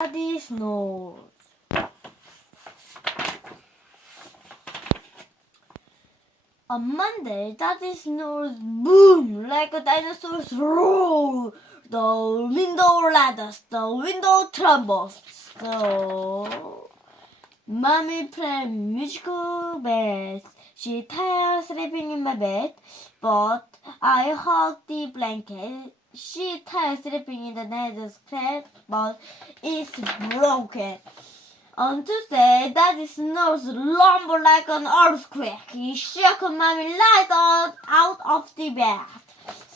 Daddy snores. On Monday, Daddy snores boom like a dinosaur's roar. The window rattles, the window trembles. So, Mommy played musical beds. She tired sleeping in my bed, but I hugged the blanket. She tired sleeping in the neighbor's bed, but it's broken. On Tuesday, Daddy snores lumber like an earthquake. He shook Mommy right out of the bed.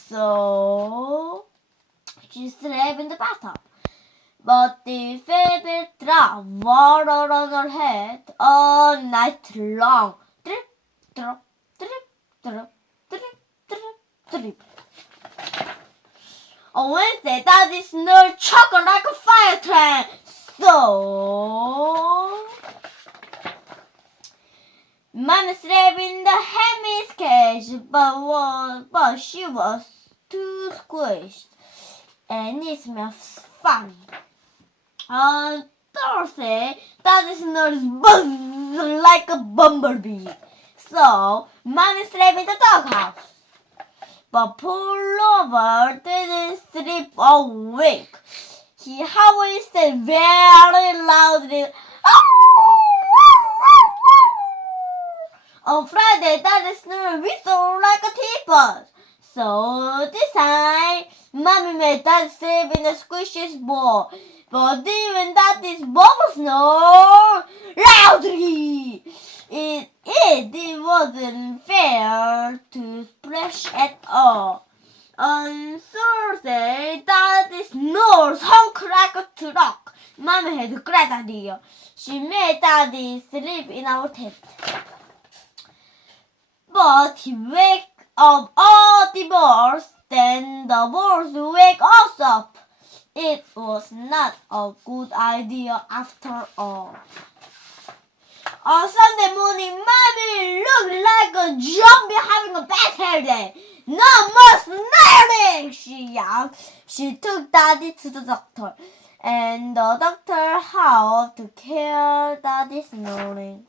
So she slept in the bathtub. But the baby dropped water on her head all night long. Drip, drop, drip, drop, drip, drip, drip. On Wednesday, Daddy snored choking like a fire train. So Mommy slept in the Hemi's cage, but she was too squished, and it smells funny. On Thursday, Daddy snores buzz like a bumblebee. So Mommy slept in the doghouse. But poor Lover didn't sleep a wink. He always said very loudly, on Friday, Daddy snored whistle like a teapot. So this time, Mommy made Daddy sleep in the squishy ball. But even Daddy's bubble snore loudly. It wasn't fair to Splash at all. On Thursday, Daddy snores honk like a truck. Mommy had a great idea. She made Daddy sleep in our tent. But he wake up all the birds, then the birds wake us up. It was not a good idea after all. On Sunday morning, Mommy looked like a zombie having a bad hair day. No more snoring, she yelled. She took Daddy to the doctor, and the doctor helped to cure Daddy's snoring.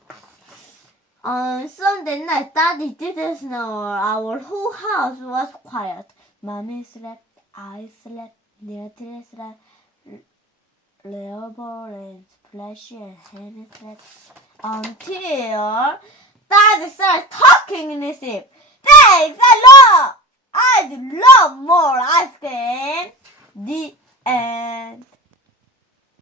On Sunday night, Daddy didn't snore. Our whole house was quiet. Mommy slept, I slept, Neotile slept, Leopold and Splashy and Henry slept. Until Daddy started talking in his sleep. Thanks a lot! I'd love more ice cream. The end.